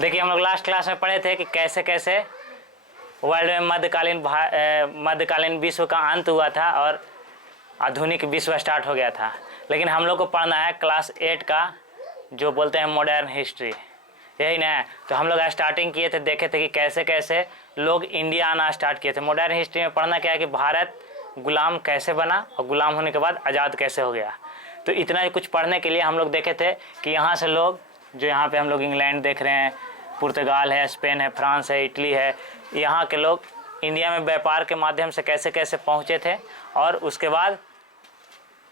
देखिए हम लोग लास्ट क्लास में पढ़े थे कि कैसे कैसे वर्ल्ड में मध्यकालीन विश्व का अंत हुआ था और आधुनिक विश्व स्टार्ट हो गया था। लेकिन हम लोग को पढ़ना है क्लास 8 का जो बोलते हैं मॉडर्न हिस्ट्री, यही ना है। तो हम लोग स्टार्टिंग किए थे, देखे थे कि कैसे कैसे लोग इंडिया आना स्टार्ट किए थे। मॉडर्न हिस्ट्री में पढ़ना क्या है कि भारत गुलाम कैसे बना और गुलाम होने के बाद आज़ाद कैसे हो गया। तो इतना कुछ पढ़ने के लिए हम लोग देखे थे कि यहाँ से लोग जो यहाँ पे हम लोग इंग्लैंड देख रहे हैं, पुर्तगाल है, स्पेन है, फ्रांस है, इटली है, यहाँ के लोग इंडिया में व्यापार के माध्यम से कैसे कैसे पहुँचे थे और उसके बाद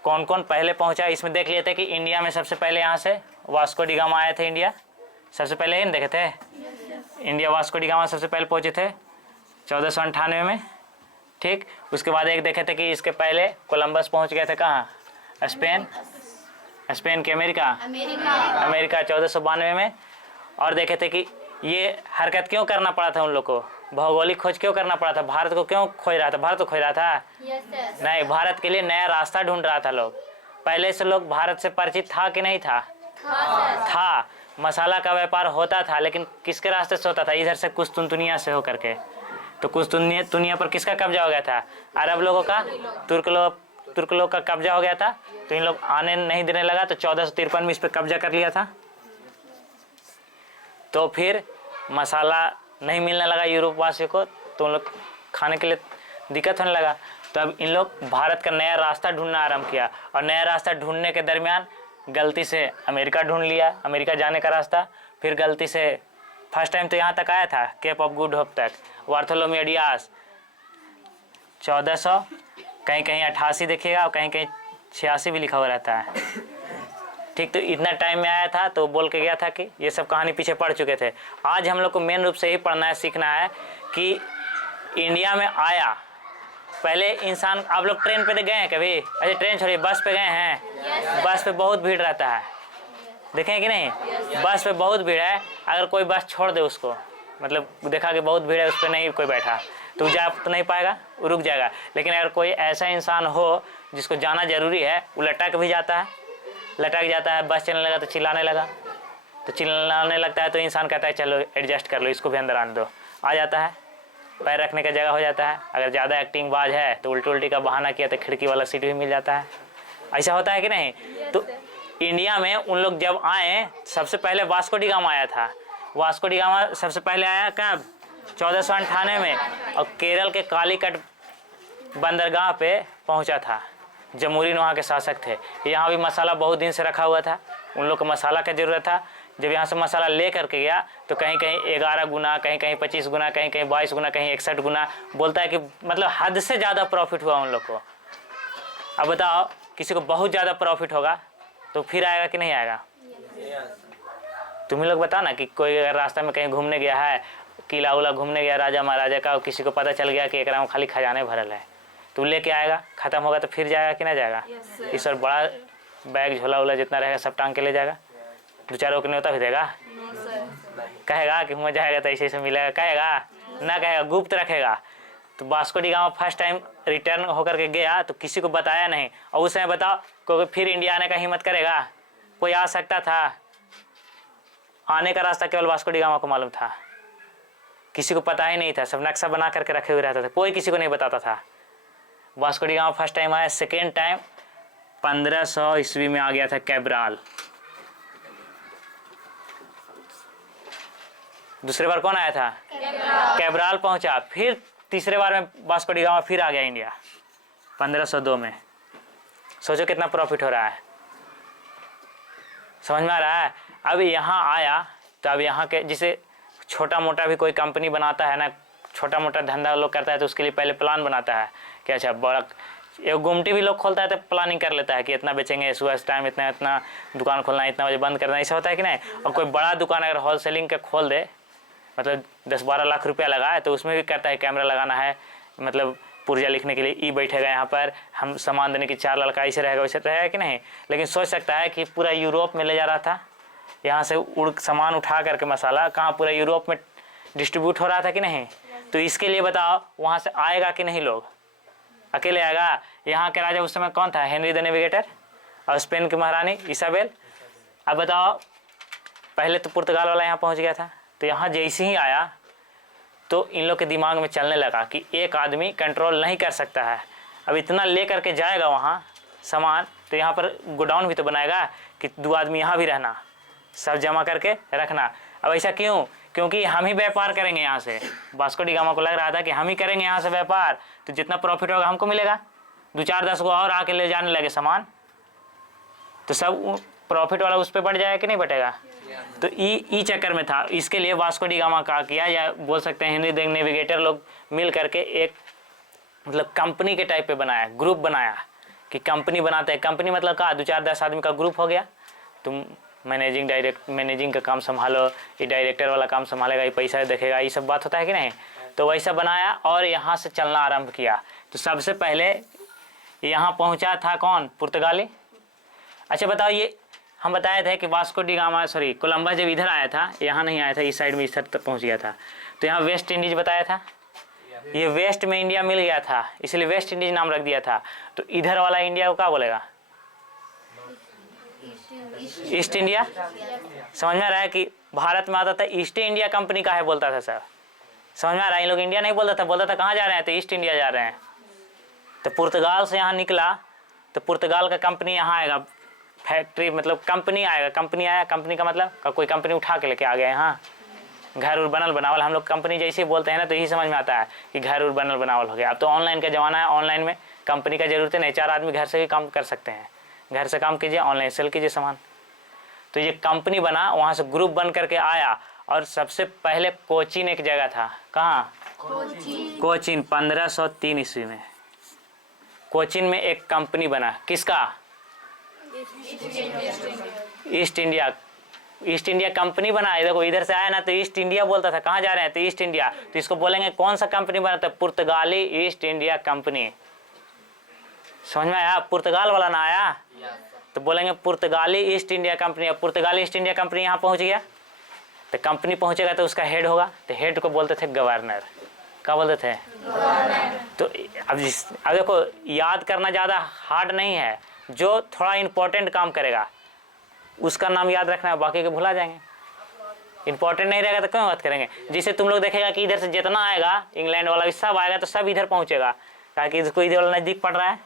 कौन कौन पहले पहुँचा। इसमें देख लिए थे कि इंडिया में सबसे पहले यहाँ से वास्को डी गामा आए थे। इंडिया सबसे पहले ही देखे थे, इंडिया वास्को डी गामा सबसे पहले पहुँचे थे 1498 में, ठीक। उसके बाद एक देखे थे कि इसके पहले कोलंबस पहुँच गए थे कहाँ, स्पेन के अमेरिका 1492 में। और देखे थे कि ये हरकत क्यों करना पड़ा था उन लोग को, भौगोलिक खोज क्यों करना पड़ा था, भारत को क्यों खोज रहा था, भारत को खोज रहा था नहीं, भारत के लिए नया रास्ता ढूंढ रहा था लोग। पहले से लोग भारत से परिचित था कि नहीं था? था। मसाला का व्यापार होता था, लेकिन किसके रास्ते से होता था? इधर से कुस्तुनतुनिया से होकर के। तो कुस्तुनतुनिया पर किसका कब्जा हो गया था? अरब लोगों का, तुर्क लोग का कब्जा हो गया था। तो इन लोग आने नहीं देने लगा, तो 1453 में इस पर कब्जा कर लिया था। तो फिर मसाला नहीं मिलने लगा यूरोप वासियों को, तो उन लोग खाने के लिए दिक्कत होने लगा। तो अब इन लोग भारत का नया रास्ता ढूंढना आरंभ किया और नया रास्ता ढूंढने के दरमियान गलती से अमेरिका ढूंढ लिया, अमेरिका जाने का रास्ता। फिर गलती से फर्स्ट टाइम तो यहाँ तक आया था, केप ऑफ गुड होप तक, बार्थोलोमेव डियास 1400 कहीं कहीं 88 देखिएगा और कहीं कहीं 86 भी लिखा हुआ रहता है, ठीक। तो इतना टाइम में आया था, तो बोल के गया था कि ये सब कहानी पीछे पढ़ चुके थे। आज हम लोग को मेन रूप से ही पढ़ना है, सीखना है कि इंडिया में आया पहले इंसान। आप लोग ट्रेन पे गए हैं कभी? अच्छा ट्रेन छोड़िए, बस पे गए हैं? बस पे बहुत भीड़ रहता है, देखें कि नहीं? बस पे बहुत भीड़ है। अगर कोई बस छोड़ दे उसको, मतलब देखा कि बहुत भीड़ है, उस पर नहीं कोई बैठा, तो जा तो नहीं पाएगा, वो रुक जाएगा। लेकिन अगर कोई ऐसा इंसान हो जिसको जाना ज़रूरी है, वो लटक भी जाता है, लटक जाता है, बस चलने लगा तो चिल्लाने लगा, तो चिल्लाने लगता है तो इंसान कहता है चलो एडजस्ट कर लो, इसको भी अंदर आने दो, आ जाता है, पैर रखने का जगह हो जाता है। अगर ज़्यादा एक्टिंग बाज है तो उल्टी का बहाना किया तो खिड़की वाला सीट भी मिल जाता है। ऐसा होता है कि नहीं? तो इंडिया में उन लोग जब आए, सबसे पहले वास्को डी गामा आया था। वास्को डी गामा सबसे पहले आया कब? 1498 में, और केरल के कालीकट बंदरगाह पे पहुंचा था। जमूरीन वहाँ के शासक थे। यहाँ भी मसाला बहुत दिन से रखा हुआ था, उन लोग को मसाला का ज़रूरत था। जब यहाँ से मसाला ले करके गया तो कहीं कहीं 11 गुना, कहीं कहीं 25 गुना, कहीं कहीं 22 गुना, कहीं 61 गुना, बोलता है कि मतलब हद से ज़्यादा प्रॉफिट हुआ उन लोग को। अब बताओ, किसी को बहुत ज़्यादा प्रॉफिट होगा तो फिर आएगा कि नहीं आएगा? तुम ही लोग बताओ ना कि कोई अगर रास्ता में कहीं घूमने गया है, किला उला घूमने गया राजा महाराजा का, और किसी को पता चल गया कि एक में खाली खजाने भरल है, तो लेके आएगा, ख़त्म होगा तो फिर जाएगा कि ना जाएगा? इस और बड़ा बैग झोला उला जितना रहेगा सब टांग के ले जाएगा, दो चार को न्योता भी देगा? कहेगा कि हुआ जाएगा तो ऐसे ऐसे मिलेगा, कहेगा ना? कहेगा गुप्त रखेगा। तो Vasco D gamma first time return होकर के गया तो किसी को बताया नहीं, और उस समय बताओ कोई फिर इंडिया आने का हिम्मत करेगा? कोई आ सकता था? आने का रास्ता केवल वास्को डी गामा को मालूम था, किसी को पता ही नहीं था। सब नक्शा बना करके रखे हुए रहता था, कोई किसी को नहीं बताता था। Vasco D gamma first time आया, सेकेंड टाइम 1500 ईस्वी में आ गया था कैब्राल। दूसरे बार कौन आया था? कैब्राल पहुंचा। फिर तीसरे बार में वास्को डी गामा फिर आ गया इंडिया 1502 में। सोचो कितना प्रॉफिट हो रहा है, समझ में आ रहा है? अब यहाँ आया तो अब यहाँ के जिसे छोटा मोटा भी कोई कंपनी बनाता है ना, छोटा मोटा धंधा लोग करता है, तो उसके लिए पहले प्लान बनाता है कि अच्छा बड़ा, एक गुमटी भी लोग खोलता है तो प्लानिंग कर लेता है कि इतना बेचेंगे, सुबह टाइम इतना इतना दुकान खोलना, इतना बजे बंद करना, ऐसा होता है कि नहीं? और कोई बड़ा दुकान अगर होलसेलिंग का खोल दे, मतलब 10-12 लाख रुपया लगा है, तो उसमें भी कहता है कैमरा लगाना है, मतलब पुर्जा लिखने के लिए ई बैठेगा यहाँ पर, हम सामान देने की 4 लड़का, ऐसे रहेगा वैसे रहेगा कि नहीं? लेकिन सोच सकता है कि पूरा यूरोप में ले जा रहा था, यहाँ से सामान उठा करके मसाला कहाँ पूरा यूरोप में डिस्ट्रीब्यूट हो रहा था कि नहीं? तो इसके लिए बताओ वहाँ से आएगा कि नहीं? लोग अकेले आएगा? यहाँ के राजा उस समय कौन था? हेनरी द नेविगेटर, और स्पेन की महारानी इसाबेल। अब बताओ, पहले तो पुर्तगाल वाला यहाँ पहुँच गया था, तो यहाँ जैसे ही आया तो इन लोग के दिमाग में चलने लगा कि एक आदमी कंट्रोल नहीं कर सकता है, अब इतना ले करके जाएगा वहाँ सामान, तो यहाँ पर गोडाउन भी तो बनाएगा कि 2 आदमी यहाँ भी रहना, सब जमा करके रखना। अब ऐसा क्यों? क्योंकि हम ही व्यापार करेंगे यहाँ से। वास्को डी गामा को लग रहा था कि हम ही करेंगे यहाँ से व्यापार, तो जितना प्रॉफिट होगा हमको मिलेगा। 2-4-10 को और आके ले जाने लगे सामान, तो सब प्रॉफिट वाला उस पर बढ़ जाएगा कि नहीं बढ़ेगा? तो ई चक्कर में था। इसके लिए वास्को डी गामा का किया, या बोल सकते हैं हिंदी नेविगेटर लोग मिल करके एक मतलब कंपनी के टाइप पे बनाया, ग्रुप बनाया कि कंपनी बनाते हैं। कंपनी मतलब कहा 2-4-10 आदमी का ग्रुप हो गया, तुम मैनेजिंग का काम संभालो, ये डायरेक्टर वाला काम संभालेगा, ये पैसा देखेगा, ये सब बात होता है कि नहीं। तो वैसा बनाया और यहाँ से चलना आरंभ किया। तो सबसे पहले यहाँ पहुँचा था कौन? पुर्तगाली। अच्छा बताओ, ये हम बताए थे कि वास्को डी गामा कोलंबस जब इधर आया था, यहाँ नहीं आया था, इस साइड में इस तक पहुँच गया था, तो यहाँ वेस्ट इंडीज बताया था। ये वेस्ट में इंडिया मिल गया था, इसलिए वेस्ट इंडीज नाम रख दिया था। तो इधर वाला इंडिया को क्या बोलेगा? East India. समझ में आ रहा है कि भारत में आता था ईस्ट इंडिया कंपनी का है बोलता था सर, समझ में आ रहा है? इन लोग इंडिया नहीं बोलता था, बोलता था कहाँ जा रहे हैं? तो ईस्ट इंडिया जा रहे हैं। तो पुर्तगाल से यहाँ निकला, तो पुर्तगाल का कंपनी यहाँ आएगा, फैक्ट्री मतलब कंपनी आएगा। कंपनी आया, कंपनी का मतलब कोई कंपनी उठा के लेके आ गया यहाँ, घर उर बनल बनावल। हम लोग कंपनी जैसे बोलते हैं ना, तो यही समझ में आता है कि घर उर बनल बनावल हो गया। अब तो ऑनलाइन का ज़माना है, ऑनलाइन में कंपनी का जरूरत नहीं, 4 आदमी घर से भी काम कर सकते हैं। घर से काम कीजिए, ऑनलाइन सेल कीजिए सामान। तो ये कंपनी बना, वहाँ से ग्रुप बन करके आया। और सबसे पहले कोचीन एक जगह था, कहाँ? कोचीन 1503 ईस्वी में कोचीन में एक कंपनी बना। किसका? East India. East India company बना है। देखो इधर से आया ना तो ईस्ट इंडिया बोलता था, कहाँ जा रहे हैं? तो ईस्ट इंडिया। तो इसको बोलेंगे कौन सा कंपनी बना? तो पुर्तगाली ईस्ट इंडिया कंपनी। समझ में आया? पुर्तगाल वाला ना आया तो बोलेंगे पुर्तगाली ईस्ट इंडिया कंपनी। अब पुर्तगाली ईस्ट इंडिया कंपनी यहाँ पहुँच गया, तो कंपनी पहुँचेगा तो उसका हेड होगा, तो हेड को बोलते थे गवर्नर। क्या बोलते थे? तो अब देखो याद करना ज़्यादा हार्ड नहीं है, जो थोड़ा इम्पोर्टेंट काम करेगा उसका नाम याद रखना है, बाकी के भुला जाएंगे। इंपॉर्टेंट नहीं रहेगा तो क्यों बात करेंगे? जिसे तुम लोग देखेगा कि इधर से जितना आएगा इंग्लैंड वाला भी सब आएगा, तो सब इधर पहुँचेगा, ताकि इसको इधर वाला नज़दीक पड़ रहा है।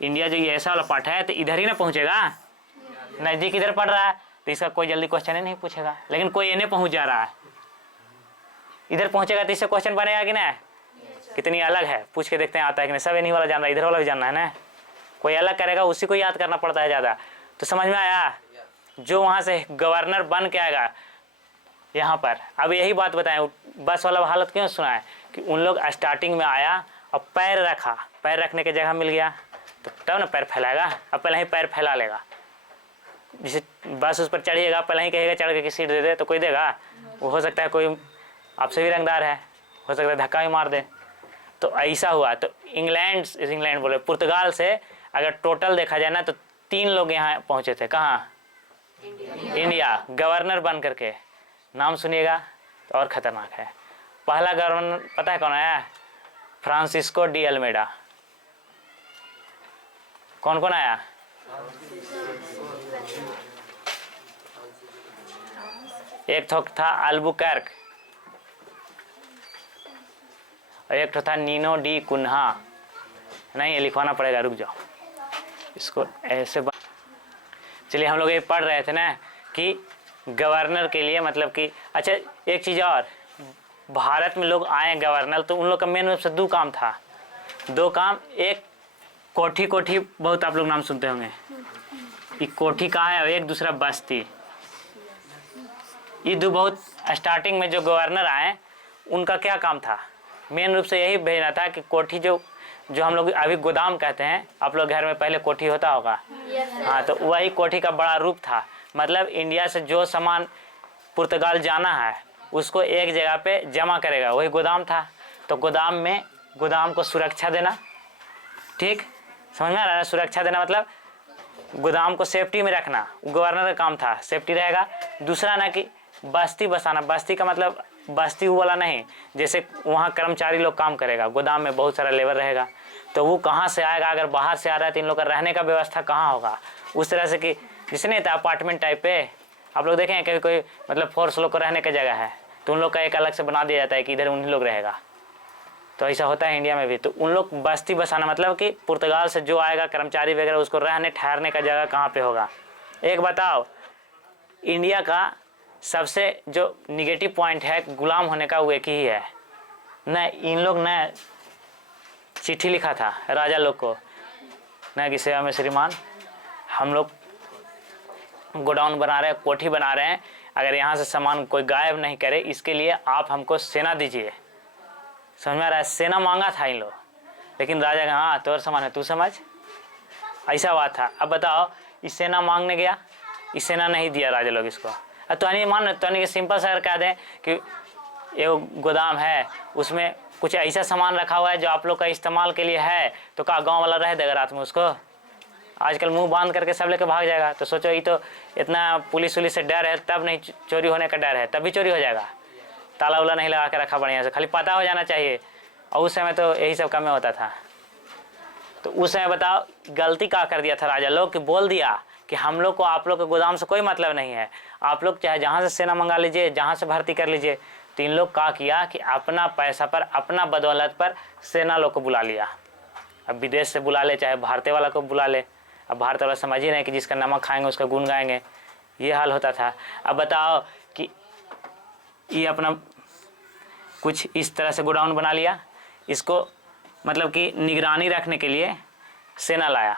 इंडिया जो ये ऐसा वाला पार्ट है तो इधर ही ना पहुँचेगा, नज़दीक इधर पड़ रहा है, तो इसका कोई जल्दी क्वेश्चन ही नहीं पूछेगा। लेकिन कोई इन्हें पहुँच जा रहा है, इधर पहुँचेगा तो इससे क्वेश्चन बनेगा कि नहीं? कितनी अलग है, पूछ के देखते हैं आता है कि नहीं। सब इन्हीं वाला जान रहा है, इधर वाला भी जानना है ना। कोई अलग करेगा उसी को याद करना पड़ता है ज़्यादा। तो समझ में आया? जो वहाँ से गवर्नर बन के आएगा यहाँ पर। अब यही बात बताएं, बस वाला हालत क्यों सुना है कि उन लोग स्टार्टिंग में आया और पैर रखा, पैर रखने की जगह मिल गया तो तब ना पैर फैलाएगा। अब पहले ही पैर फैला लेगा, जैसे बस उस पर चढ़िएगा पहले ही कहेगा चढ़ के सीट दे दे, तो कोई देगा? वो हो सकता है कोई आपसे भी रंगदार है, हो सकता है धक्का भी मार दे। तो ऐसा हुआ। तो इंग्लैंड बोले पुर्तगाल से अगर टोटल देखा जाए ना तो 3 लोग यहाँ पहुँचे थे। कहाँ? इंडिया। गवर्नर बन करके, नाम सुनिएगा तो और ख़तरनाक है। पहला गवर्नर पता है कौन आया? Francisco de Almeida. कौन कौन आया? एक तो था अल्बुकर्क और एक तो था नीनो डी कुन्हा। नहीं, ये लिखवाना पड़ेगा, रुक जाओ इसको ऐसे। चलिए हम लोग ये पढ़ रहे थे ना कि गवर्नर के लिए मतलब कि अच्छा एक चीज़ और, भारत में लोग आए गवर्नर तो उन लोग का मेन रूप से 2 काम था। 2 काम, एक कोठी बहुत आप लोग नाम सुनते होंगे, ये कोठी कहाँ है, और एक दूसरा बस्ती। ये 2 बहुत स्टार्टिंग में जो गवर्नर आए उनका क्या काम था? मेन रूप से यही भेजना था कि कोठी जो हम लोग अभी गोदाम कहते हैं, आप लोग घर में पहले कोठी होता होगा। हाँ, तो वही कोठी का बड़ा रूप था। मतलब इंडिया से जो सामान पुर्तगाल जाना है उसको एक जगह पे जमा करेगा, वही गोदाम था। तो गोदाम को सुरक्षा देना, ठीक समझ में आ रहा है? सुरक्षा देना मतलब गोदाम को सेफ्टी में रखना, गवर्नर का काम था, सेफ्टी रहेगा। दूसरा ना कि बस्ती बसाना। बस्ती का मतलब बस्ती वाला नहीं, जैसे वहाँ कर्मचारी लोग काम करेगा, गोदाम में बहुत सारा लेबर रहेगा, तो वो कहाँ से आएगा? अगर बाहर से आ रहा है तो इन लोग का रहने का व्यवस्था कहाँ होगा? उस तरह से कि जैसे नहीं था अपार्टमेंट टाइप पे, आप लोग देखें कभी कोई मतलब फोर्स लोग को रहने की जगह है, तो उन लोग का एक अलग से बना दिया जाता है कि इधर उन्हीं लोग रहेगा। तो ऐसा होता है इंडिया में भी। तो उन लोग बस्ती बसाना मतलब कि पुर्तगाल से जो आएगा कर्मचारी वगैरह उसको रहने ठहरने का जगह कहाँ पे होगा। एक बताओ, इंडिया का सबसे जो निगेटिव पॉइंट है गुलाम होने का वो एक ही है। न इन लोग ने चिट्ठी लिखा था राजा लोग को, न कि सेवा में श्रीमान हम लोग गोडाउन बना रहे हैं, कोठी बना रहे हैं, अगर यहाँ से सामान कोई गायब नहीं करे इसके लिए आप हमको सेना दीजिए। समझ में आ रहा है, सेना मांगा था इन लोग, लेकिन राजा का हाँ तोर सामान है तू समझ, ऐसा बात था। अब बताओ, इस सेना मांगने गया, इस सेना नहीं दिया राजा लोग इसको। अब तो नहीं मान, तो नहीं सिंपल सा कह दें कि एक गोदाम है उसमें कुछ ऐसा सामान रखा हुआ है जो आप लोग का इस्तेमाल के लिए है, तो क्या गांव वाला रह देगा रात में उसको? आजकल मुंह बांध करके सब लेके भाग जाएगा। तो सोचो, ये तो इतना पुलिस उलिस से डर है तब नहीं चोरी होने का डर है, तब भी चोरी हो जाएगा। ताला उला नहीं लगा के रखा बढ़िया से, खाली पता हो जाना चाहिए। और उस समय तो यही सब काम में होता था। तो उस समय बताओ गलती क्या कर दिया था राजा लोग कि बोल दिया कि हम लोग को आप लोग के गोदाम से कोई मतलब नहीं है, आप लोग चाहे जहाँ से सेना मंगा लीजिए, जहाँ से भर्ती कर लीजिए। तो इन लोग क्या किया कि अपना पैसा पर, अपना बदौलत पर सेना लोग को बुला लिया। अब विदेश से बुला ले चाहे भारतीय वाला को बुला ले, अब भारत वाला समझ ही नहीं कि जिसका नमक खाएंगे उसका गुण गाएंगे, ये हाल होता था। अब बताओ कि ये अपना कुछ इस तरह से गोडाउन बना लिया, इसको मतलब कि निगरानी रखने के लिए सेना लाया,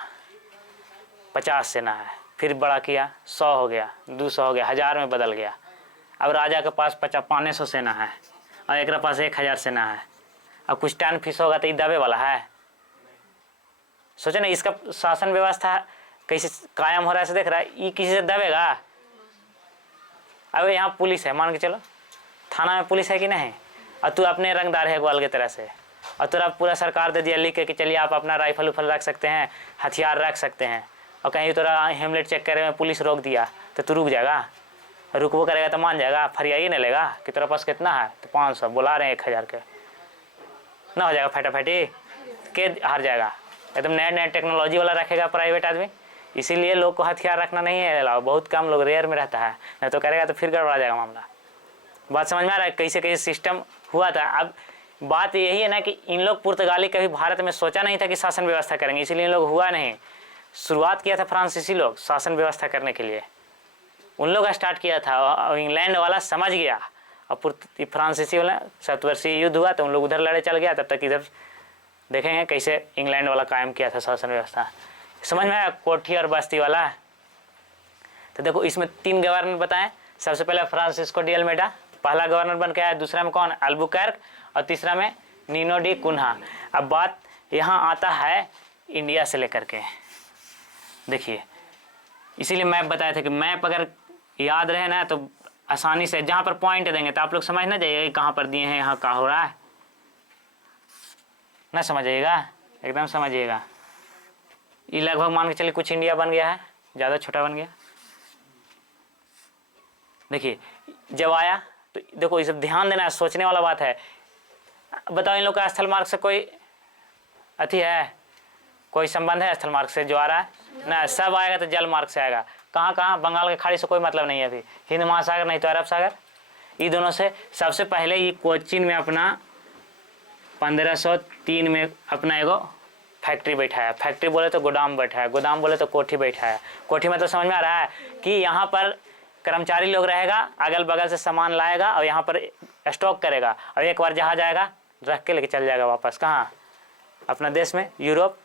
50 सेना है, फिर बड़ा किया 100 हो गया, 200 हो गया, 1000 में बदल गया। अब राजा के पास 500 सेना है और एक पास 1000 सेना है। अब कुछ टर्न फीस होगा तो ये दबे वाला है? सोचे ना, इसका शासन व्यवस्था कैसे कायम हो रहा है, से देख रहा है, ये किसी से दबेगा? अब यहाँ पुलिस है, मान के चलो थाना में पुलिस है कि नहीं, और तू अपने रंगदार है ग्वाल की तरह से, और तेरा पूरा सरकार दे दिया लिख के कि चलिए आप अपना राइफल उफल रख सकते हैं, हथियार रख सकते हैं, और कहीं तेरा हेमलेट चेक करे में पुलिस रोक दिया तो तू रुक जाएगा? रुकवो करेगा तो मान जाएगा, फरियाई नहीं लेगा कि तेरा पास कितना है, तो 500 बुला रहे हैं 1000 के, ना हो जाएगा फटाफटी के हार जाएगा। एकदम नया नया टेक्नोलॉजी वाला रखेगा प्राइवेट आदमी। इसीलिए लोग को हथियार रखना नहीं है अलाउ, बहुत कम लोग, रेयर में रहता है, नहीं तो करेगा तो फिर गड़बड़ा जाएगा मामला। बात समझ में आ रहा है कैसे कैसे सिस्टम हुआ था। अब बात यही है ना कि इन लोग पुर्तगाली कभी भारत में सोचा नहीं था कि शासन व्यवस्था करेंगे, इसीलिए इन लोग हुआ नहीं। शुरुआत किया था फ्रांसीसी लोग शासन व्यवस्था करने के लिए, उन लोग स्टार्ट किया था, और इंग्लैंड वाला समझ गया, और फ्रांसीसी वाला 7 वर्षीय युद्ध हुआ तो उन लोग उधर लड़े चल गया, तब तक इधर देखेंगे कैसे इंग्लैंड वाला कायम किया था शासन व्यवस्था। समझ में आया कोठी और बस्ती वाला? तो देखो इसमें 3 गवर्नर बताएं। सबसे पहले फ्रांसिस्को डी अल्मेडा पहला गवर्नर बन के आया, दूसरा में कौन, अल्बुकर्क, और तीसरा में नीनो डी कुन्हा। अब बात यहाँ आता है इंडिया से लेकर के, देखिए इसीलिए मैप बताया था कि मैप अगर याद रहे ना तो आसानी से जहाँ पर पॉइंट देंगे तो आप लोग समझ ना जाइएगा कहाँ पर दिए हैं, यहाँ क्या हो रहा है, ना समझिएगा, एकदम समझिएगा। ये लगभग मान के चलिए कुछ इंडिया बन गया है, ज़्यादा छोटा बन गया। देखिए जब आया तो देखो ये सब ध्यान देना है, सोचने वाला बात है। बताओ इन लोग का स्थल मार्ग से कोई अति है, कोई संबंध है स्थल मार्ग से जो आ रहा है ना? सब आएगा तो जल मार्ग से आएगा। कहाँ कहाँ? बंगाल की खाड़ी से कोई मतलब नहीं है अभी, हिंद महासागर नहीं तो अरब सागर, ये दोनों से। सबसे पहले ये कोचीन में अपना 1503 में अपना एगो फैक्ट्री बैठाया। फैक्ट्री बोले तो गोदाम बैठाया, गोदाम बोले तो कोठी बैठाया। कोठी में तो समझ में आ रहा है कि यहाँ पर कर्मचारी लोग रहेगा, अगल बगल से सामान लाएगा और यहाँ पर स्टॉक करेगा, और एक बार जहाँ जाएगा रख के लेके चल जाएगा वापस। कहाँ? अपना देश में, यूरोप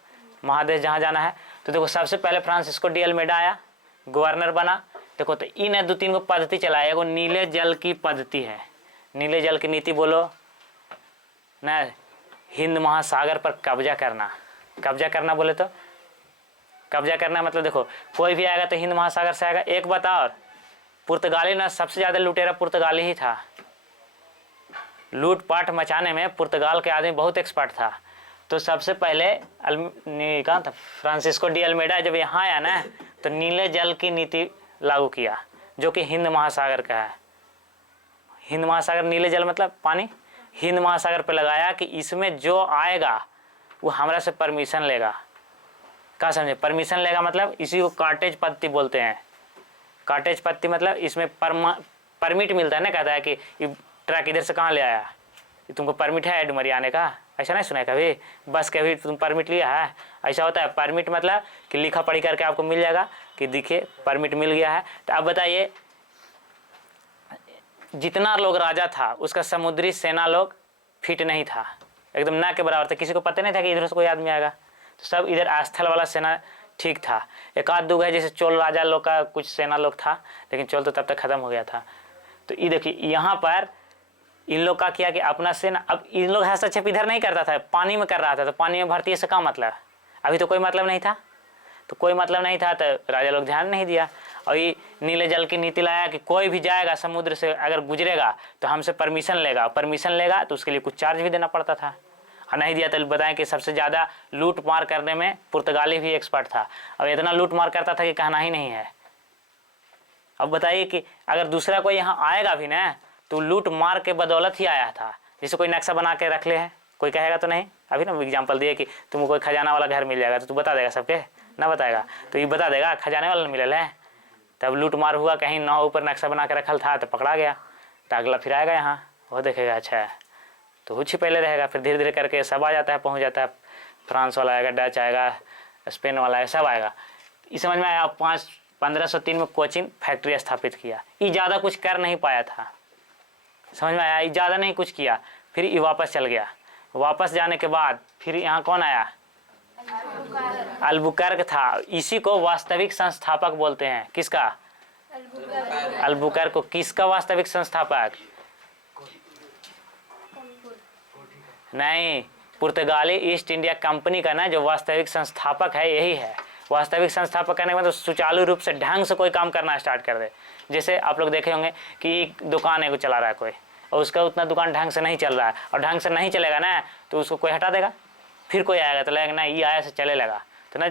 महादेश जहाँ जाना है। तो देखो सबसे पहले फ्रांसिस्को डी अल्मेडा आया, गवर्नर बना। देखो तो इन 2-3 गो पद्धति चलाया। एगो नीले जल की पद्धति है, नीले जल की नीति बोलो ना, हिंद महासागर पर कब्जा करना। कब्जा करना बोले तो कब्जा करना मतलब देखो कोई भी आएगा तो हिंद महासागर से आएगा। एक बताओ, पुर्तगाली ना सबसे ज़्यादा लुटेरा पुर्तगाली ही था, लूटपाट मचाने में पुर्तगाल के आदमी बहुत एक्सपर्ट था। तो सबसे पहले कहाँ था, फ्रांसिस्को डी अल्मेडा जब यहाँ आया ना तो नीले जल की नीति लागू किया, जो कि हिंद महासागर का है। हिंद महासागर, नीले जल मतलब पानी, हिंद महासागर पे लगाया कि इसमें जो आएगा वो हमरा से परमिशन लेगा। क्या समझे? परमिशन लेगा मतलब इसी को कार्टेज पद्धति बोलते हैं। कार्टेज पद्धति मतलब इसमें परमिट मिलता है ना, कहता है कि ट्रक इधर से कहाँ ले आया, तुमको परमिट है डुमरिया आने का, ऐसा नहीं सुना है कभी, बस कभी तुम परमिट लिया है, ऐसा होता है। परमिट मतलब कि लिखा पढ़ी करके आपको मिल जाएगा कि देखिए परमिट मिल गया है। तो अब बताइए, जितना लोग राजा था उसका समुद्री सेना लोग फिट नहीं था, एकदम ना के बराबर था, किसी को पता नहीं था कि इधर से कोई आदमी आएगा। तो सब इधर आस्थल वाला सेना ठीक था। एक आध दो है जैसे चोल राजा लोग का कुछ सेना लोग था, लेकिन चोल तो तब तक खत्म हो गया था। तो ये देखिए यहाँ पर इन लोग का किया कि अपना सेना, अब इन लोग हस्तक्षेप इधर नहीं करता था, पानी में कर रहा था। तो पानी में भर्ती से क्या मतलब, अभी तो कोई मतलब नहीं था, तो कोई मतलब नहीं था, तो राजा लोग ध्यान नहीं दिया। और ये नीले जल की नीति लाया कि कोई भी जाएगा समुद्र से अगर गुजरेगा तो हमसे परमिशन लेगा, परमिशन लेगा तो उसके लिए कुछ चार्ज भी देना पड़ता था। और नहीं दिया तो बताएं कि सबसे ज़्यादा लूट मार करने में पुर्तगाली भी एक्सपर्ट था, और इतना लूट मार करता था कि कहना ही नहीं है। अब बताइए कि अगर दूसरा कोई यहाँ आएगा भी ना तो लूट मार के बदौलत ही आया था। जैसे कोई नक्शा बना के रख ले है, कोई कहेगा तो नहीं, अभी ना एग्जाम्पल दिए कि तुमको कोई खजाना वाला घर मिल जाएगा तो तू बता देगा सबके, ना बताएगा, तो ये बता देगा खजाने वाला मिलल है। तब लूट मार हुआ, कहीं नाव ऊपर नक्शा बना के रखल था तो पकड़ा गया, तो अगला फिर आएगा यहाँ, वो देखेगा अच्छा है, तो कुछ ही पहले रहेगा, फिर धीरे धीरे करके सब आ जाता है, पहुँच जाता है। फ्रांस वाला आएगा, डच आएगा, स्पेन वाला आएगा, सब आएगा। इस समझ में आया। 1503 में कोचिन फैक्ट्री स्थापित किया। ये ज़्यादा कुछ कर नहीं पाया था, समझ में आया, ये ज़्यादा नहीं कुछ किया, फिर ये वापस चल गया। वापस जाने के बाद फिर यहाँ कौन आया, अल्बुकर्क था। इसी को वास्तविक संस्थापक बोलते हैं, किसका, अल्बुकर्क को। किसका वास्तविक संस्थापक, नहीं, पुर्तगाली ईस्ट इंडिया कंपनी का ना जो वास्तविक संस्थापक है यही है। वास्तविक संस्थापक करने के बाद तो सुचारू रूप से ढंग से कोई काम करना स्टार्ट कर दे। जैसे आप लोग देखे होंगे कि दुकान है, को चला रहा है कोई, और उसका उतना दुकान ढंग से नहीं चल रहा है, और ढंग से नहीं चलेगा ना तो उसको कोई हटा देगा, फिर कोई आएगा तो लगेगा ना ये आया से चले लगा, तो ना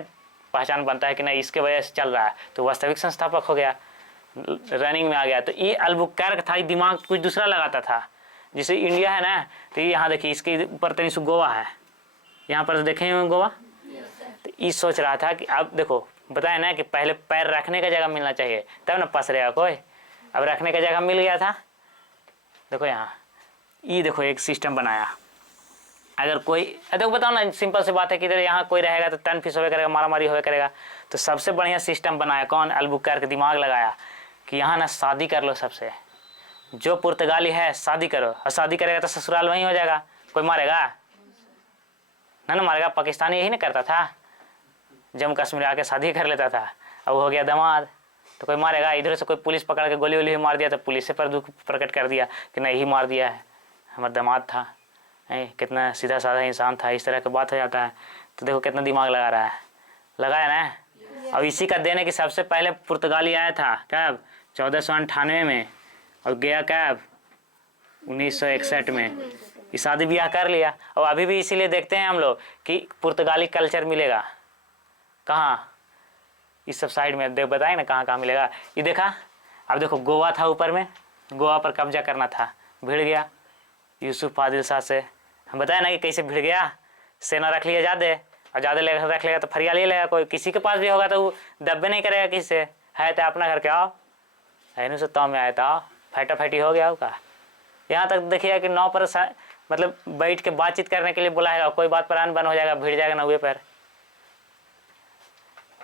पहचान बनता है कि ना इसके वजह से चल रहा है, तो वास्तविक संस्थापक हो गया, रनिंग में आ गया। तो ये अल्बुकर्क था, दिमाग कुछ दूसरा लगाता था। जैसे इंडिया है ना, तो ये यहाँ देखिए इसके ऊपर तनी सु गोवा है, यहाँ पर देखे हुए गोवा, तो ये सोच रहा था कि अब देखो बताए ना कि पहले पैर रखने का जगह मिलना चाहिए तब ना पसरेगा कोई। अब रखने का जगह मिल गया था, देखो यहाँ ये देखो एक सिस्टम बनाया। अगर कोई देखो बताओ ना, सिंपल सी बात है कि इधर यहाँ कोई रहेगा तो टन फिश होवे करेगा, मारा मारी होवे करेगा। तो सबसे बढ़िया सिस्टम बनाया कौन, अल्बुकर्क, दिमाग लगाया कि यहाँ ना शादी कर लो सबसे, जो पुर्तगाली है शादी करो, और शादी करेगा तो ससुराल वहीं हो जाएगा, कोई मारेगा ना मारेगा। पाकिस्तानी यही ना करता था, जम्मू कश्मीर आके शादी कर लेता था, अब हो गया दामाद तो कोई मारेगा। इधर से कोई पुलिस पकड़ के गोली वोली मार दिया तो पुलिस से पर दुख प्रकट कर दिया कि नहीं ही मार दिया है, हमारा दामाद था, कितना सीधा साधा इंसान था, इस तरह की बात हो जाता है। तो देखो कितना दिमाग लगा रहा है, लगाया ना। अब इसी का देने कि सबसे पहले पुर्तगाली आया था कब, 1498 में, और गया कब, 1961 में। ये शादी ब्याह कर लिया। और अभी भी इसीलिए देखते हैं हम लोग कि पुर्तगाली कल्चर मिलेगा कहाँ, इस सब साइड में देख बताए ना कहाँ कहाँ मिलेगा। ये देखा, अब देखो गोवा था ऊपर में, गोवा पर कब्जा करना था, भिड़ गया यूसुफ आदिल शाह से। हम बताए ना कि कैसे भिड़ गया, सेना रख लिया ज़्यादा, और ज़्यादा लेकर रख लेगा तो फरिया ले लेगा, कोई किसी के पास भी होगा तो वो दब्बे नहीं करेगा किसी से, है तो अपना घर के आओ, है से ताव में आया था, फैटा फैटी हो गया होगा। यहाँ तक देखिएगा कि नाव पर मतलब बैठ के बातचीत करने के लिए बुलाएगा, कोई बात पर अनबन हो जाएगा, भिड़ जाएगा नौवे पर।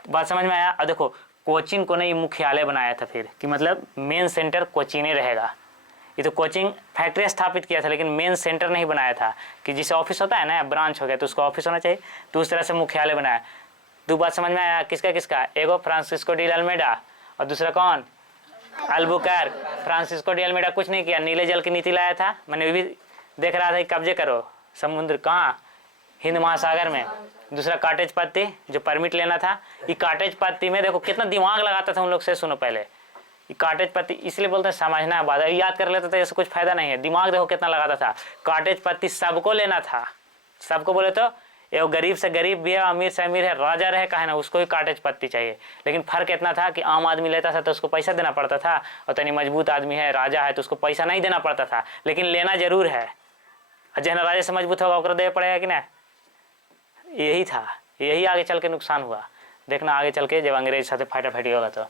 बात समझ में आया। और देखो कोचिन को नहीं मुख्यालय बनाया था फिर, कि मतलब मेन सेंटर कोचिन ही रहेगा। ये तो कोचिंग फैक्ट्री स्थापित किया था, लेकिन मेन सेंटर नहीं बनाया था, कि जिसे ऑफिस होता है ना, ब्रांच हो गया तो उसका ऑफिस होना चाहिए, तो उस तरह से मुख्यालय बनाया। दो बात समझ में आया, किसका किसका, एगो फ्रांसिस्को डी अल्मेडा और दूसरा कौन, अल्बुकर्क। फ्रांसिस्को डी अल्मेडा कुछ नहीं किया, नीले जल की नीति लाया था, मैंने भी देख रहा था कि कब्जे करो समुद्र कहाँ, हिंद महासागर में। दूसरा काटेज पत्ती जो परमिट लेना था, ये काटेज पत्ती में देखो कितना दिमाग लगाता था उन लोग से। सुनो पहले, ये काटेज पत्ती इसलिए बोलते हैं समझना है, बात याद कर लेते थे, ऐसे कुछ फायदा नहीं है। दिमाग देखो कितना लगाता था। काटेज पत्ती सबको लेना था, सबको बोले तो एगो गरीब से गरीब भी है, अमीर से अमीर है, राजा रहे कहे ना, उसको ही काटेज पत्ती चाहिए। लेकिन फर्क इतना था कि आम आदमी लेता था तो उसको पैसा देना पड़ता था, और तनी मजबूत आदमी है, राजा है, तो उसको पैसा नहीं देना पड़ता था, लेकिन लेना जरूर है। जहना राजा से मजबूत होगा ओकरा देवे पड़ेगा कि ना। यही था, यही आगे चल के नुकसान हुआ। देखना आगे चल के जब अंग्रेज साथ फाटा फाटी होगा तो।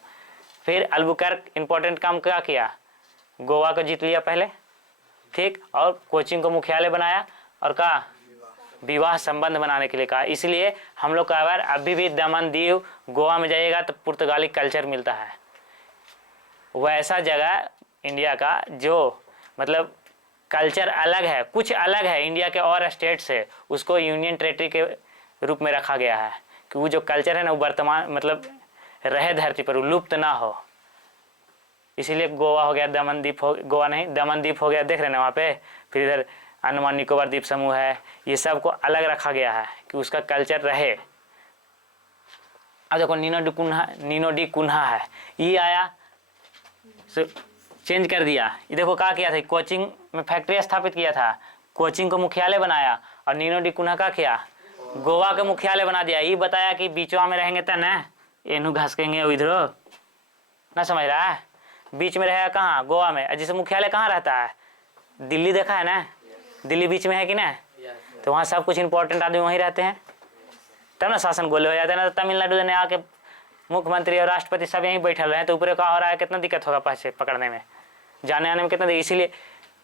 फिर अल्बुकर्क इंपॉर्टेंट काम क्या किया, गोवा को जीत लिया पहले, ठीक, और कोचिंग को मुख्यालय बनाया और कहा विवाह संबंध बनाने के लिए कहा। इसलिए हम लोग का बार अभी भी दमन दीव गोवा में जाइएगा तो पुर्तगाली कल्चर मिलता है। वैसा जगह इंडिया का जो मतलब कल्चर अलग है, कुछ अलग है इंडिया के और स्टेट से, उसको यूनियन टेरेटरी के रूप में रखा गया है कि वो जो कल्चर है ना वो वर्तमान मतलब रहे धरती पर, वो लुप्त ना हो। इसीलिए गोवा हो गया, दमनदीप हो, गोवा नहीं दमनदीप हो गया, देख रहे हैं ना वहाँ पे। फिर इधर अंडमान निकोबार द्वीप समूह है, ये सब को अलग रखा गया है कि उसका कल्चर रहे। अब देखो नीनो डी कुन्हा है, ये आया चेंज कर दिया। ये देखो क्या किया था, कोचिंग में फैक्ट्री स्थापित किया था, कोचिंग को मुख्यालय बनाया, और नीनो डी कुन्हा का किया गोवा के मुख्यालय बना दिया। ये बताया कि बीचवा में रहेंगे तो न एनू घसकेंगे इधरो, ना समझ रहा है। बीच में रहेगा कहाँ, गोवा में। जैसे मुख्यालय कहाँ रहता है, दिल्ली देखा है ना, दिल्ली बीच में है कि ना, तो वहाँ सब कुछ इंपॉर्टेंट आदमी वहीं रहते हैं, तब ना शासन गोले हो जाते हैं। ना तो तमिलनाडु ने आके मुख्यमंत्री और राष्ट्रपति सब यहीं बैठे रहे हैं, तो ऊपर का हो रहा है, कितना दिक्कत होगा पैसे पकड़ने में, जाने आने में कितना दिक्कत। इसीलिए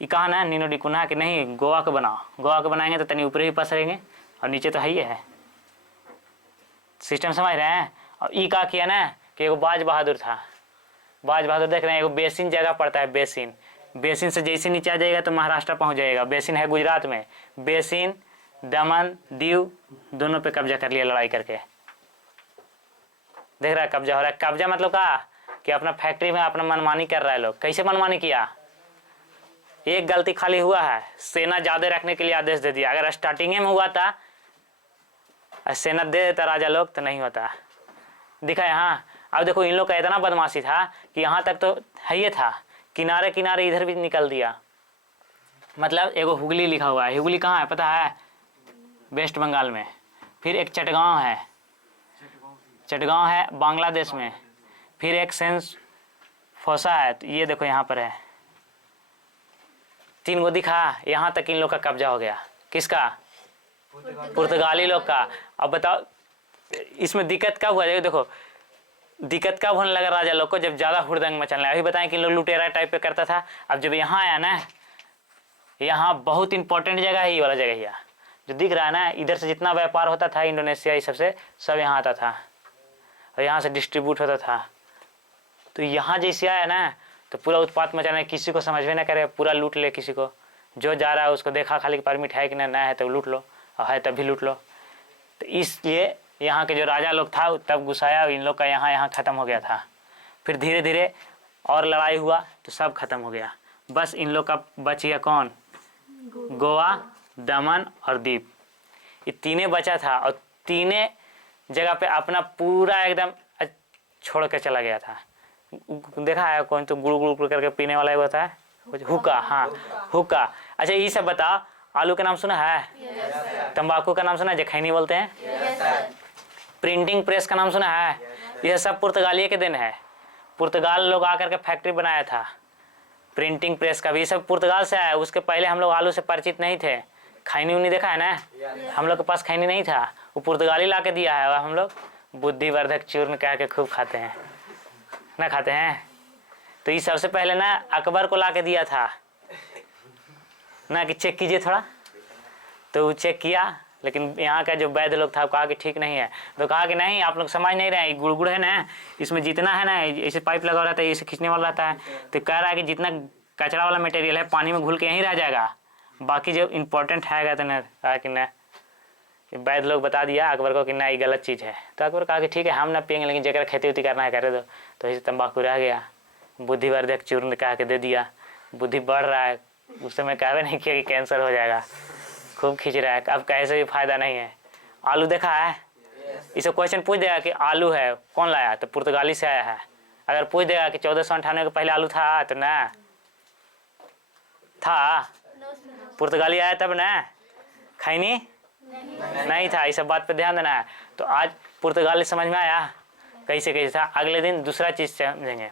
ये कहा ना नीनो डी कुन्हा कि नहीं गोवा को बनाओ, गोवा को बनाएंगे तो तनी ऊपर ही पसरेंगे और नीचे तो ही है। सिस्टम समझ रहे हैं। और ई का किया ना कि एगो बाज बहादुर था, बाज बहादुर देख रहे हैं, एगो बेसिन जगह पड़ता है, बेसिन, बेसिन से जैसे नीचे आ जाएगा तो महाराष्ट्र पहुंच जाएगा। बेसिन है गुजरात में, बेसिन दमन दीव दोनों पे कब्जा कर लिया लड़ाई करके। देख रहा है कब्जा हो रहा है। कब्जा मतलब क्या कि अपना फैक्ट्री में अपना मनमानी कर रहा है लोग। कैसे मनमानी किया, एक गलती खाली हुआ है, सेना ज्यादा रखने के लिए आदेश दे दिया। अगर स्टार्टिंग में हुआ था सेना दे देता राजा लोग तो नहीं होता। दिखा यहाँ। अब देखो इन लोग का इतना बदमाशी था कि यहाँ तक तो है ही था, किनारे किनारे इधर भी निकल दिया। मतलब एगो हुगली लिखा हुआ है, हुगली कहाँ है पता है, वेस्ट बंगाल में। फिर एक चटगांव है, चटगांव है बांग्लादेश में। फिर एक सेंस फोसा है, तो ये देखो यहाँ पर है, 3 गो दिखा। यहाँ तक इन लोग का कब्जा हो गया। किसका, पुर्तगाली लोग का। अब बताओ इसमें दिक्कत कब हुआ, देखो दिक्कत कब होने लगा राजा लोग को, जब ज्यादा हुड़दंग मचलने लगा। अभी बताएं कि लोग लुटेरा टाइप पे करता था। अब जब यहाँ आया ना, यहाँ बहुत इंपॉर्टेंट जगह है, ये वाला जगह है जो दिख रहा है ना, इधर से जितना व्यापार होता था इंडोनेशिया ये सबसे, सब यहाँ आता था और यहाँ से डिस्ट्रीब्यूट होता था। तो यहाँ जैसे आया ना तो पूरा उत्पात मचाना, किसी को समझ में ना करे, पूरा लूट ले। किसी को जो जा रहा है उसको देखा खाली परमिट है कि ना है तो लूट लो, और है तब भी लूट लो। तो इसलिए यहाँ के जो राजा लोग था तब गुस्साया, इन लोग का यहाँ ख़त्म हो गया था। फिर धीरे धीरे और लड़ाई हुआ तो सब खत्म हो गया। बस इन लोग का बच गया कौन, गोवा, दमन और दीप, ये तीनों बचा था। और तीनों जगह पे अपना पूरा एकदम छोड़ के चला गया था। देखा है कौन, तो गुड़ गुड़ करके पीने वाला होता है, हुक्का। हाँ हुक्का। अच्छा ये सब बताओ, आलू का नाम सुना है, तंबाकू का नाम सुना है, जखैनी बोलते हैं, प्रिंटिंग प्रेस का नाम सुना है, यह सब पुर्तगालियों के दिन है। पुर्तगाल लोग आकर के फैक्ट्री बनाया था प्रिंटिंग प्रेस का भी, ये सब पुर्तगाल से आया। उसके पहले हम लोग आलू से परिचित नहीं थे। खैनी उन्नी देखा है ना, हम लोग के पास खैनी नहीं था, वो पुर्तगाली ला के दिया है। हम लोग बुद्धिवर्धक चूर्ण कह के खूब खाते हैं ना, खाते हैं। तो ये सबसे पहले ना अकबर को ला के दिया था ना कि चेक कीजिए थोड़ा, तो वो चेक किया। लेकिन यहाँ का जो वैद्य लोग था कहा कि ठीक नहीं है, तो कहा कि नहीं आप लोग समझ नहीं रहे, गुड़गुड़ है ना, इसमें जितना है ना ऐसे पाइप लगा रहता है, ऐसे खींचने वाला रहता है। तो कह रहा है कि जितना कचरा वाला मटेरियल है पानी में घुल के यहीं रह जाएगा, बाकी जो इम्पोर्टेंट है तो ना, कहा कि ना वैद्य लोग बता दिया अकबर को कि ना ये गलत चीज़ है। तो अकबर कहा कि ठीक है हम ना पियेंगे, लेकिन जगह खेती उती करना है करे दो। तो ऐसे तम्बाकू रह गया, बुद्धिवर्धक चूर्ण कहा के दे दिया। बुद्धि बढ़ रहा है, उस समय कहा नहीं किया कि कैंसर हो जाएगा, खूब खींच रहा है। अब कैसे भी फायदा नहीं है। आलू देखा है, इसे क्वेश्चन पूछ देगा कि आलू है कौन लाया, तो पुर्तगाली से आया है। अगर पूछ देगा कि 1498 के पहले आलू था, तो ना था, पुर्तगाली आया तब ना, खैनी नहीं था। इस सब बात पे ध्यान देना है। तो आज पुर्तगाली समझ में आया कैसे कैसे था। अगले दिन दूसरा चीज़ समझेंगे,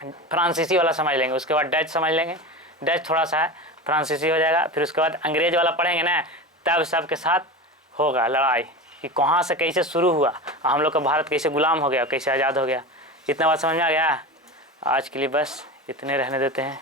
फ्रांसीसी वाला समझ लेंगे, उसके बाद डच समझ लेंगे, डच थोड़ा सा है, फ्रांसीसी हो जाएगा। फिर उसके बाद अंग्रेज वाला पढ़ेंगे ना, तब सबके साथ होगा लड़ाई कि कहाँ से कैसे शुरू हुआ, हम लोग का भारत कैसे गुलाम हो गया, कैसे आज़ाद हो गया। इतना बात समझ में आ गया। आज के लिए बस इतने रहने देते हैं।